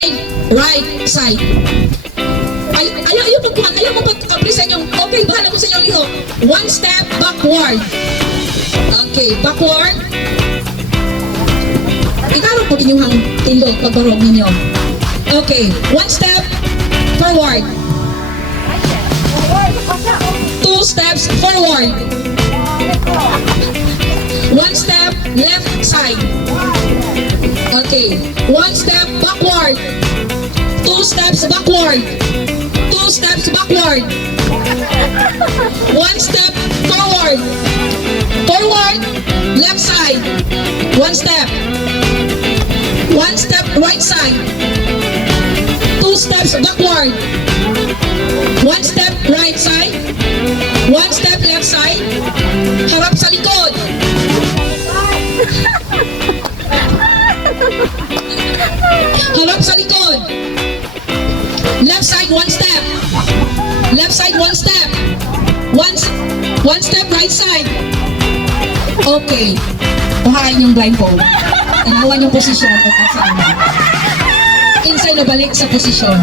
right side. Ayaw mo pag-present yung, okay, bahala ko sa inyong iho. One step backward. Okay, backward. Ikarong po inyong tindog pagbarog ninyo. Okay, one step forward. Two steps forward. One step left side. Okay, one step backward. Two steps backward. Two steps backward. One step forward. Forward, left side. One step. One step right side. Two steps backward. One step right side. One step left side. Harap sa likod. Harap sa likod. Left side, one step. Left side, one step. One step right side. Okay. Buhain yung blindfold. Tanawan yung posisyon o kasama. Inside na balik sa posisyon.